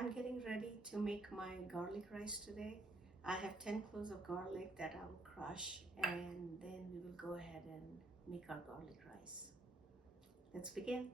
I'm getting ready to make my garlic rice today. I have 10 cloves of garlic that I will crush, and then we will go ahead and make our garlic rice. Let's begin.